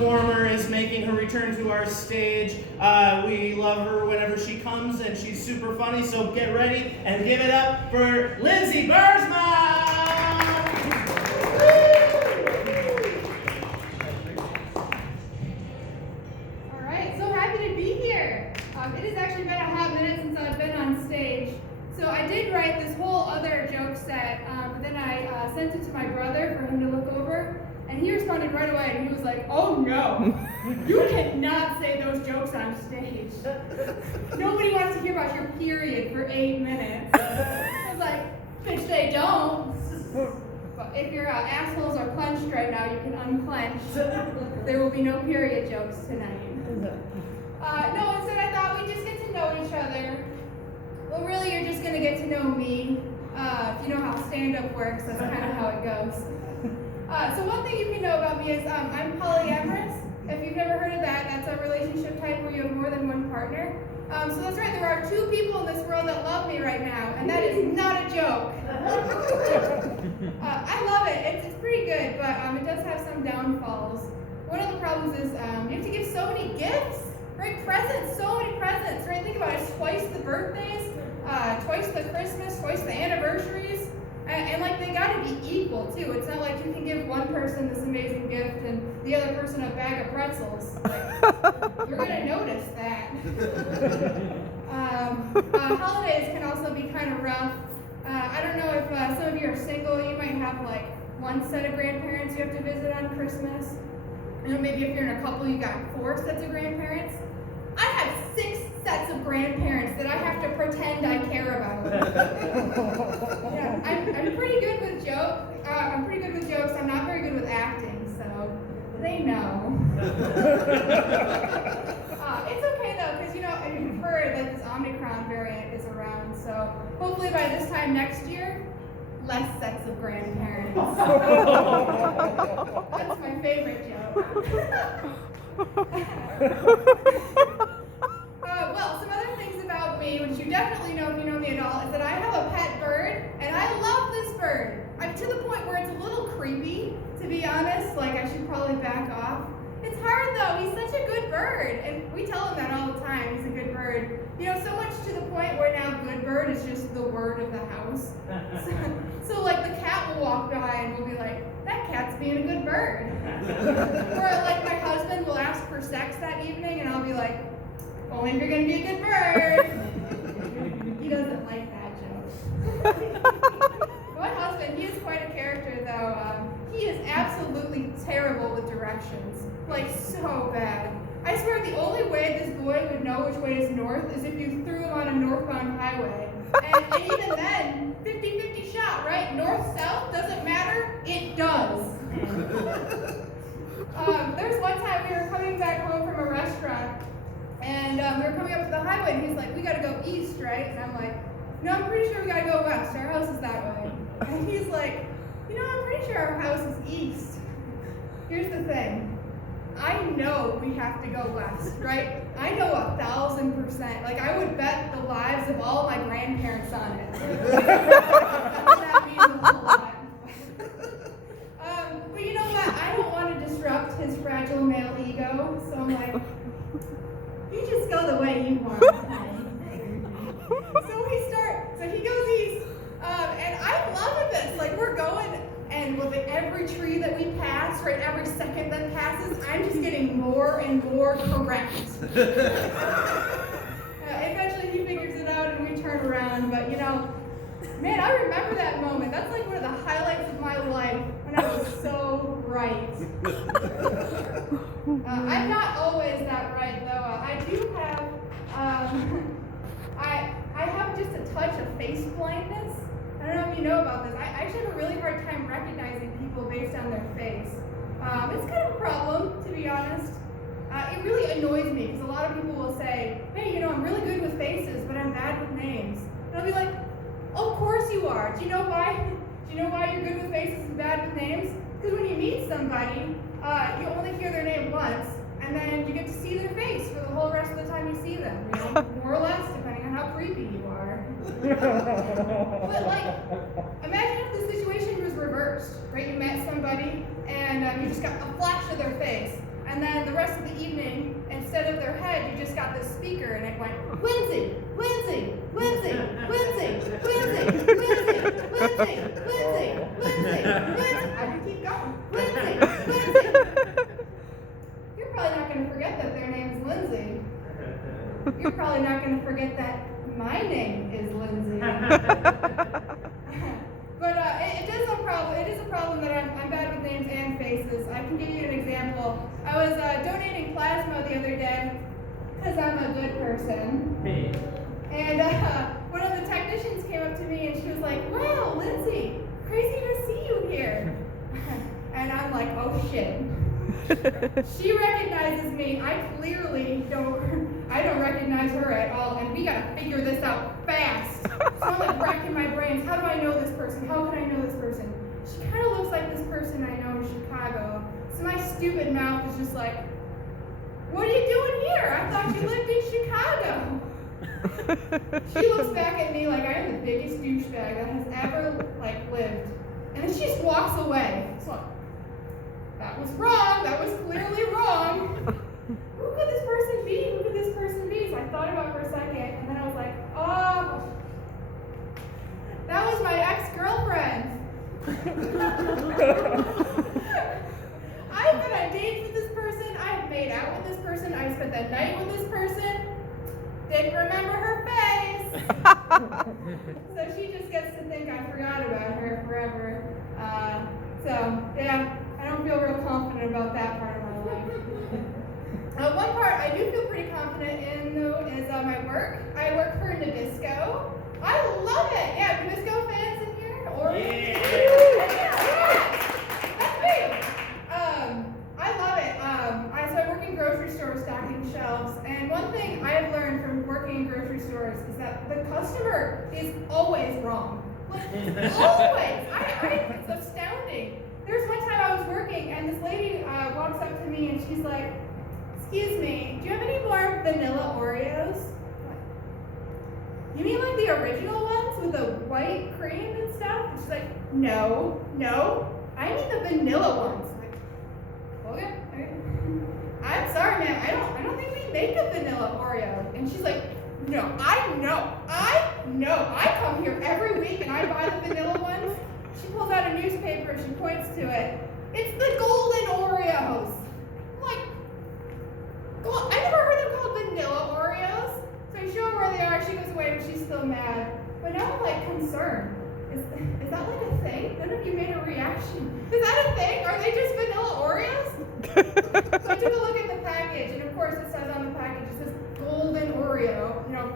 performer is making her return to our stage. We love her whenever she comes, and she's super funny, so get ready and give it up for Lindsey Boerdma! All right, so happy to be here. It has actually been a hot minute since I've been on stage. So I did write this whole other joke set, but then I sent it to my brother for him to look over, and he responded right away, and he was like, "Oh no, you cannot say those jokes on stage. Nobody wants to hear about your period for 8 minutes." I was like, "Bitch, they don't." But if your assholes are clenched right now, you can unclench. There will be no period jokes tonight. No, instead I thought we'd just get to know each other. Well, really, you're just going to get to know me. If you know how stand-up works, that's kind of how it goes. So one thing you can know about me is I'm polyamorous. If you've never heard of that, that's a relationship type where you have more than one partner. So that's right, there are 2 people in this world that love me right now, and that is not a joke. I love it. It's pretty good, but it does have some downfalls. One of the problems is you have to give so many gifts. Right, presents, so many presents, right? Think about it, it's twice the birthdays, twice the Christmas, twice the anniversaries, and like they gotta be equal too. It's not like you can give one person this amazing gift and the other person a bag of pretzels. Like, you're gonna notice that. Holidays can also be kind of rough. I don't know if some of you are single, you might have like one set of grandparents you have to visit on Christmas. You know, maybe if you're in a couple, you got 4 sets of grandparents. I have 6 sets of grandparents that I have to pretend I care about. Yeah, I'm pretty good with jokes. I'm pretty good with jokes. I'm not very good with acting, so they know. It's okay though, because you know, you've heard that this Omicron variant is around. So hopefully by this time next year, less sets of grandparents. That's my favorite joke. Well, some other things about me, which you definitely know if you know me at all, is that I have a pet bird, and I love this bird. I'm to the point where it's a little creepy, to be honest. Like, I should probably back off. It's hard, though. He's such a good bird, and we tell him that all the time. He's a good bird. You know, so much to the point where now good bird is just the word of the house. So like, the cat will walk by, and we'll be like, that cat's being a good bird. Or like, my husband will ask for sex that evening, and I'll be like, only if you're going to be a good bird. He doesn't like that joke. My husband, he is quite a character, though. He is absolutely terrible with directions. Like, so bad. I swear the only way this boy would know which way is north is if you threw him on a northbound highway. And even then, 50-50 shot, right? North-south doesn't matter. It does. There's one time we were coming back home from a restaurant, and we were coming up to the highway, and he's like, we gotta go east, right? And I'm like, no, I'm pretty sure we gotta go west. Our house is that way. And he's like, you know, I'm pretty sure our house is east. Here's the thing. I know we have to go west, right? I know 1,000%. Like, I would bet the lives of all my grandparents on it. That means a whole lot. But you know what? I don't want to disrupt his fragile male ego, so I'm like, you just go the way you want. So he goes east, and I'm loving this. Like, we're going, and with every tree that we pass, right, every second that passes, I'm just getting more and more correct. Eventually he figures it out and we turn around, but you know, man, I remember that moment. That's like one of the highlights of my life when I was so right. I'm not always that right, though. I do have, I have just a touch of face blindness. I don't know if you know about this. I actually have a really hard time recognizing people based on their face. It's kind of a problem, to be honest. It really annoys me because a lot of people will say, hey, you know, I'm really good with faces, but I'm bad with names. And I'll be like, of course you are. Do you know why? Do you know why you're good with faces and bad with names? Because when you meet somebody, you only hear their name once, and then you get to see their face for the whole rest of the time you see them, you know, more or less, depending on how creepy you are. But like, imagine if the situation was reversed, right? You met somebody, and you just got a flash of their face, And then the rest of the evening, instead of their head, you just got this speaker and it went, Lindsey, Lindsey, Lindsey, Lindsey, Lindsey, Lindsey, Lindsey, Lindsey, Lindsey, Lindsey. I can keep going. Lindsey, Lindsey. You're probably not going to forget that their name is Lindsey. You're probably not going to forget that my name is Lindsey. But it is a problem that I'm bad with names and faces. I can give you an example. I was donating plasma the other day because I'm a good person. Hey. And one of the technicians came up to me and she was like, wow, Lindsey, crazy to see you here. And I'm like, oh shit. She recognizes me. I clearly don't recognize her at all, and we gotta figure this out fast. So I'm like racking my brains. How do I know this person? How can I know this person? She kind of looks like this person I know in Chicago. So my stupid mouth is just like, what are you doing here? I thought you lived in Chicago. She looks back at me like I am the biggest douchebag that has ever lived, and then she just walks away. So that was wrong. That was clearly wrong. Who could this person be? Who could this person be? So I thought about it for a second, and then I was like, oh, that was my ex-girlfriend. I've been on dates with this person. I've made out with this person. I spent the night with this person. Didn't remember her face. So she just gets to think I forgot about her forever. So yeah, I don't feel real confident about that part of my life. One part I do feel pretty confident in, though, is my work. I work for Nabisco. I love it. Yeah, Nabisco fans in here? Or Yeah. That's me. I love it. So I work in grocery stores stocking shelves, and one thing I have learned from working in grocery stores is that the customer is always wrong. Like, always. It's astounding. There's one time I was working, and this lady walks up to me, and she's like, excuse me, do you have any more vanilla Oreos? You mean like the original ones with the white cream and stuff? And she's like, no, I mean the vanilla ones. I'm like, okay. I'm sorry, ma'am, I don't think we make a vanilla Oreo. And she's like, no, I know. I come here every week and I buy the vanilla ones. She pulls out a newspaper, she points to it. It's the golden Oreos. I'm like, I never heard them called vanilla Oreos. So I show her where they are, she goes away, but she's still mad. But now I'm like concerned. Is that like a thing? None of you made a reaction. Is that a thing? Are they just vanilla Oreos? So I took a look at the package, and of course it says on the package, it says golden Oreo.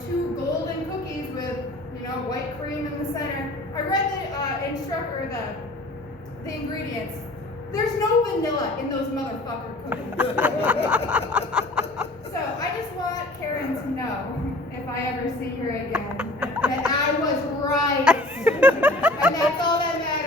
2 golden cookies with, white cream in the center. I read the ingredients. There's no vanilla in those motherfucker cookies. So I just want Karen to know, if I ever see her again, that I was right. And that's all that matters.